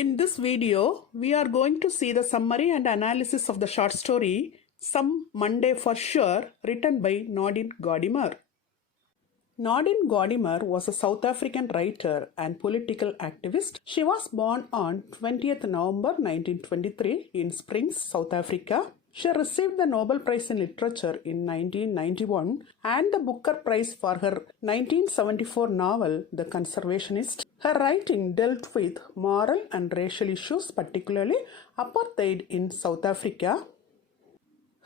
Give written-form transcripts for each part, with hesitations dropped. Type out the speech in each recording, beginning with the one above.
In this video, we are going to see the summary and analysis of the short story Some Monday for Sure, written by Nadine Gordimer. Nadine Gordimer was a South African writer and political activist. She was born on 20th November 1923 in Springs, South Africa. She received the Nobel Prize in Literature in 1991 and the Booker Prize for her 1974 novel, The Conservationist. Her writing dealt with moral and racial issues, particularly apartheid in South Africa.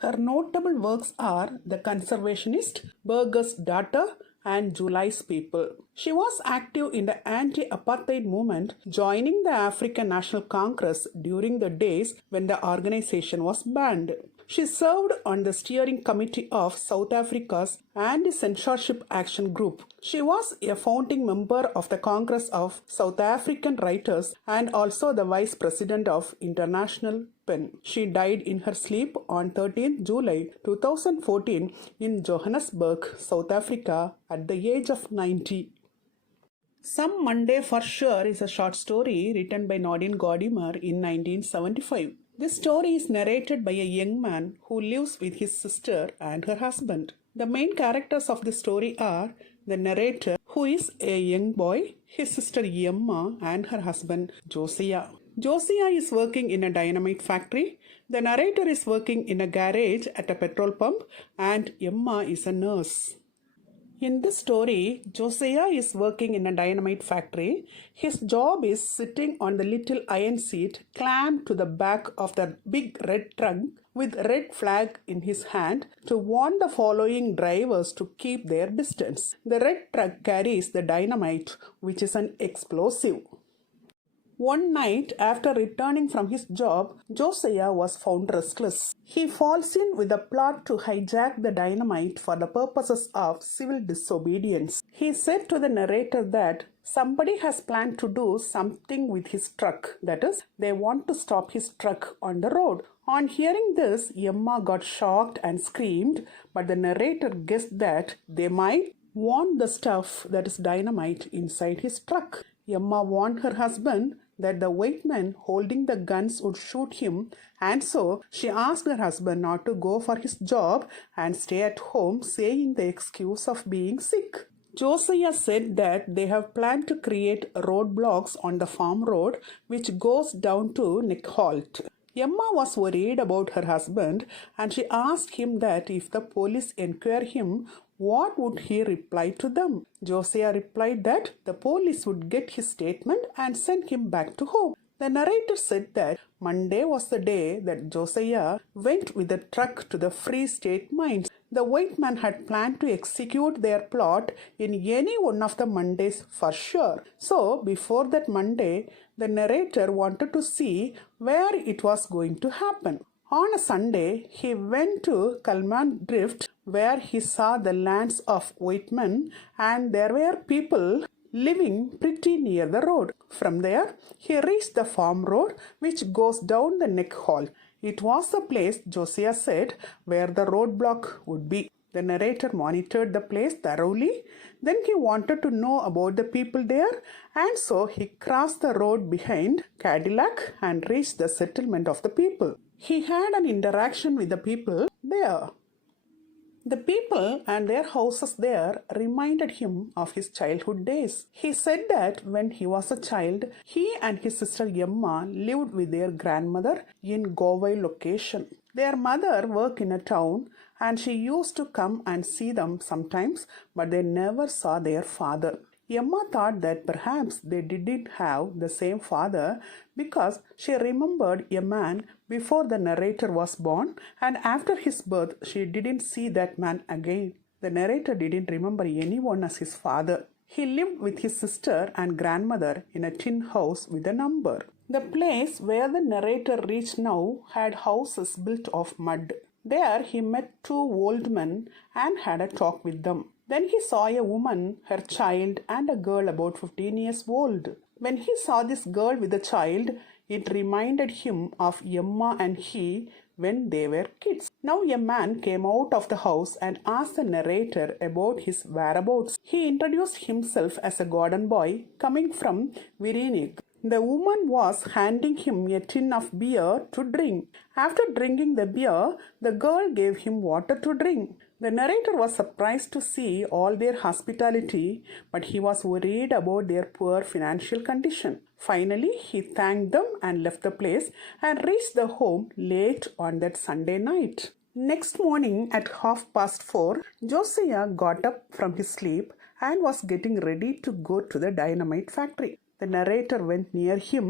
Her notable works are The Conservationist, Burger's Daughter, and July's People. She was active in the anti-apartheid movement, joining the African National Congress during the days when the organization was banned. She served on the steering committee of South Africa's Anti-Censorship Action Group. She was a founding member of the Congress of South African Writers and also the vice president of International Pen. She died in her sleep on 13 July 2014 in Johannesburg, South Africa at the age of 90. Some Monday for Sure is a short story written by Nadine Gordimer in 1975. This story is narrated by a young man who lives with his sister and her husband. The main characters of the story are the narrator, who is a young boy, his sister Emma, and her husband Josias. Josias is working in a dynamite factory. The narrator is working in a garage at a petrol pump, and Emma is a nurse. In this story, Josias is working in a dynamite factory. His job is sitting on the little iron seat clamped to the back of the big red truck with a red flag in his hand to warn the following drivers to keep their distance. The red truck carries the dynamite, which is an explosive. One night, after returning from his job, Josias was found restless. He falls in with a plot to hijack the dynamite for the purposes of civil disobedience. He said to the narrator that somebody has planned to do something with his truck. That is, they want to stop his truck on the road. On hearing this, Emma got shocked and screamed, but the narrator guessed that they might want the stuff, that is dynamite, inside his truck. Emma warned her husband that the white men holding the guns would shoot him, and so she asked her husband not to go for his job and stay at home, saying the excuse of being sick. Josias said that they have planned to create roadblocks on the farm road which goes down to Nickholt. Emma was worried about her husband and she asked him that if the police inquire him, what would he reply to them? Josias replied that the police would get his statement and send him back to home. The narrator said that Monday was the day that Josias went with the truck to the Free State mines. The white men had planned to execute their plot in any one of the Mondays for sure. So, before that Monday, the narrator wanted to see where it was going to happen. On a Sunday, he went to Kalman Drift, where he saw the lands of white men, and there were people living pretty near the road. From there, he reached the farm road which goes down the neck hall. It was the place, Josias said, where the roadblock would be. The narrator monitored the place thoroughly. Then he wanted to know about the people there, and so he crossed the road behind Cadillac and reached the settlement of the people. He had an interaction with the people there. The people and their houses there reminded him of his childhood days. He said that when he was a child, he and his sister Emma lived with their grandmother in Govay location. Their mother worked in a town and she used to come and see them sometimes, but they never saw their father. Emma thought that perhaps they didn't have the same father because she remembered a man before the narrator was born, and after his birth she didn't see that man again. The narrator didn't remember anyone as his father. He lived with his sister and grandmother in a tin house with a number. The place where the narrator reached now had houses built of mud. There he met two old men and had a talk with them. Then he saw a woman, her child, and a girl about 15 years old. When he saw this girl with the child, it reminded him of Emma and he when they were kids. Now a man came out of the house and asked the narrator about his whereabouts. He introduced himself as a garden boy coming from Virenig. The woman was handing him a tin of beer to drink. After drinking the beer, the girl gave him water to drink. The narrator was surprised to see all their hospitality, but he was worried about their poor financial condition. Finally, he thanked them and left the place and reached the home late on that Sunday night. Next morning at 4:30, Josiah got up from his sleep and was getting ready to go to the dynamite factory. The narrator went near him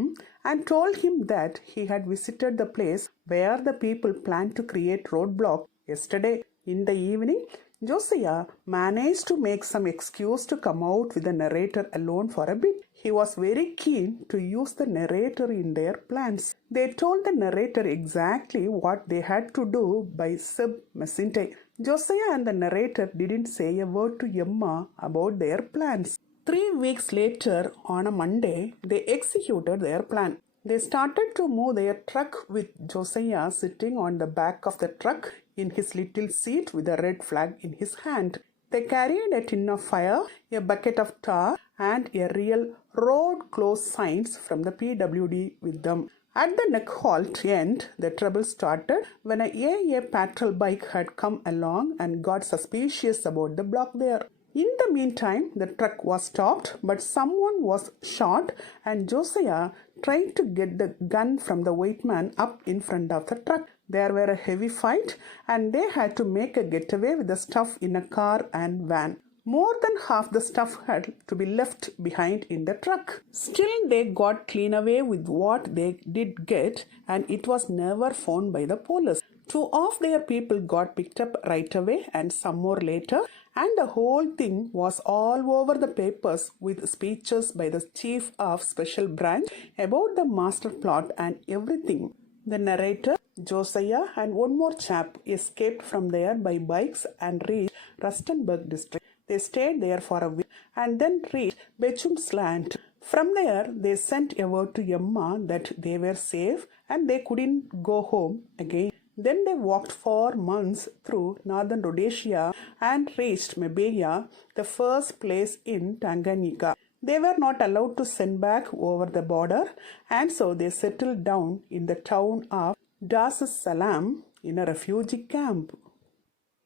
and told him that he had visited the place where the people planned to create roadblock yesterday. In the evening, Josiah managed to make some excuse to come out with the narrator alone for a bit. He was very keen to use the narrator in their plans. They told the narrator exactly what they had to do by sub messenger. Josiah and the narrator didn't say a word to Emma about their plans. 3 weeks later, on a Monday, they executed their plan. They started to move their truck with Josiah sitting on the back of the truck in his little seat with a red flag in his hand. They carried a tin of fire, a bucket of tar, and a real road close signs from the PWD with them. At the neck halt end, the trouble started when a AA patrol bike had come along and got suspicious about the block there. In the meantime, the truck was stopped, but someone was shot and Josiah tried to get the gun from the white man up in front of the truck. There were a heavy fight and they had to make a getaway with the stuff in a car and van. More than half the stuff had to be left behind in the truck. Still, they got clean away with what they did get, and it was never found by the police. 2 of their people got picked up right away and some more later, and the whole thing was all over the papers with speeches by the chief of special branch about the master plot and everything. The narrator, Josiah, and one more chap escaped from there by bikes and reached Rustenburg district. They stayed there for a week and then reached Bechum's land. From there, they sent a word to Emma that they were safe and they couldn't go home again. Then they walked for months through northern Rhodesia and reached Mbeya, the first place in Tanganyika. They were not allowed to send back over the border, and so they settled down in the town of Dar es Salaam in a refugee camp.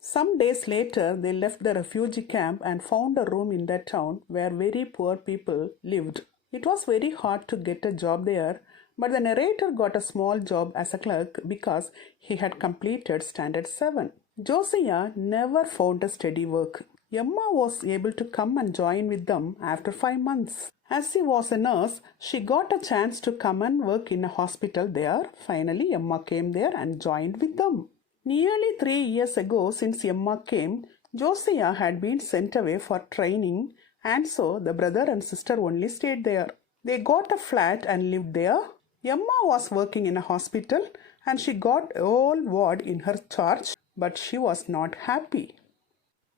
Some days later, they left the refugee camp and found a room in that town where very poor people lived. It was very hard to get a job there, but the narrator got a small job as a clerk because he had completed Standard 7. Josiah never found a steady work. Emma was able to come and join with them after 5 months. As she was a nurse, she got a chance to come and work in a hospital there. Finally, Emma came there and joined with them. Nearly 3 years ago, since Emma came, Josiah had been sent away for training, and so the brother and sister only stayed there. They got a flat and lived there. Emma was working in a hospital and she got a whole ward in her charge, but she was not happy.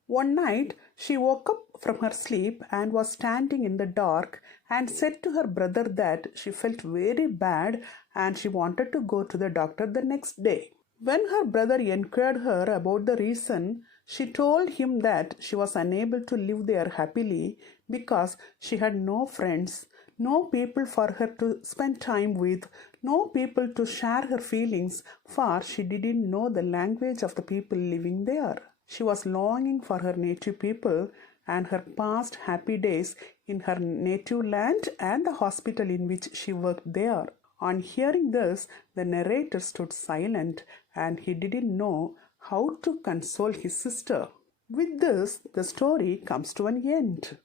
One night, she woke up from her sleep and was standing in the dark and said to her brother that she felt very bad and she wanted to go to the doctor the next day. When her brother inquired her about the reason, she told him that she was unable to live there happily because she had no friends, no people for her to spend time with, no people to share her feelings, for she didn't know the language of the people living there. She was longing for her native people and her past happy days in her native land and the hospital in which she worked there. On hearing this, the narrator stood silent and he didn't know how to console his sister. With this, the story comes to an end.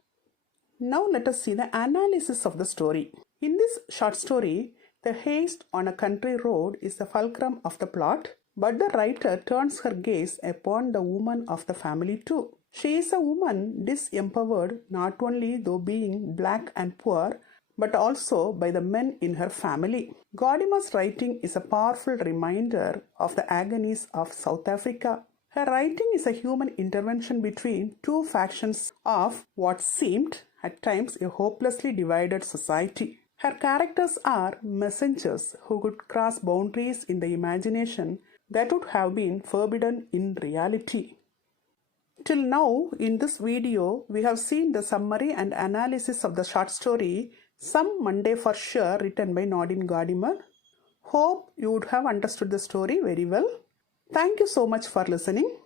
Now let us see the analysis of the story. In this short story, the haste on a country road is the fulcrum of the plot, but the writer turns her gaze upon the woman of the family too. She is a woman disempowered not only though being black and poor, but also by the men in her family. Gordimer's writing is a powerful reminder of the agonies of South Africa. Her writing is a human intervention between two factions of what seemed at times a hopelessly divided society. Her characters are messengers who could cross boundaries in the imagination that would have been forbidden in reality. Till now, in this video, we have seen the summary and analysis of the short story Some Monday for Sure, written by Nadine Gordimer. Hope you would have understood the story very well. Thank you so much for listening.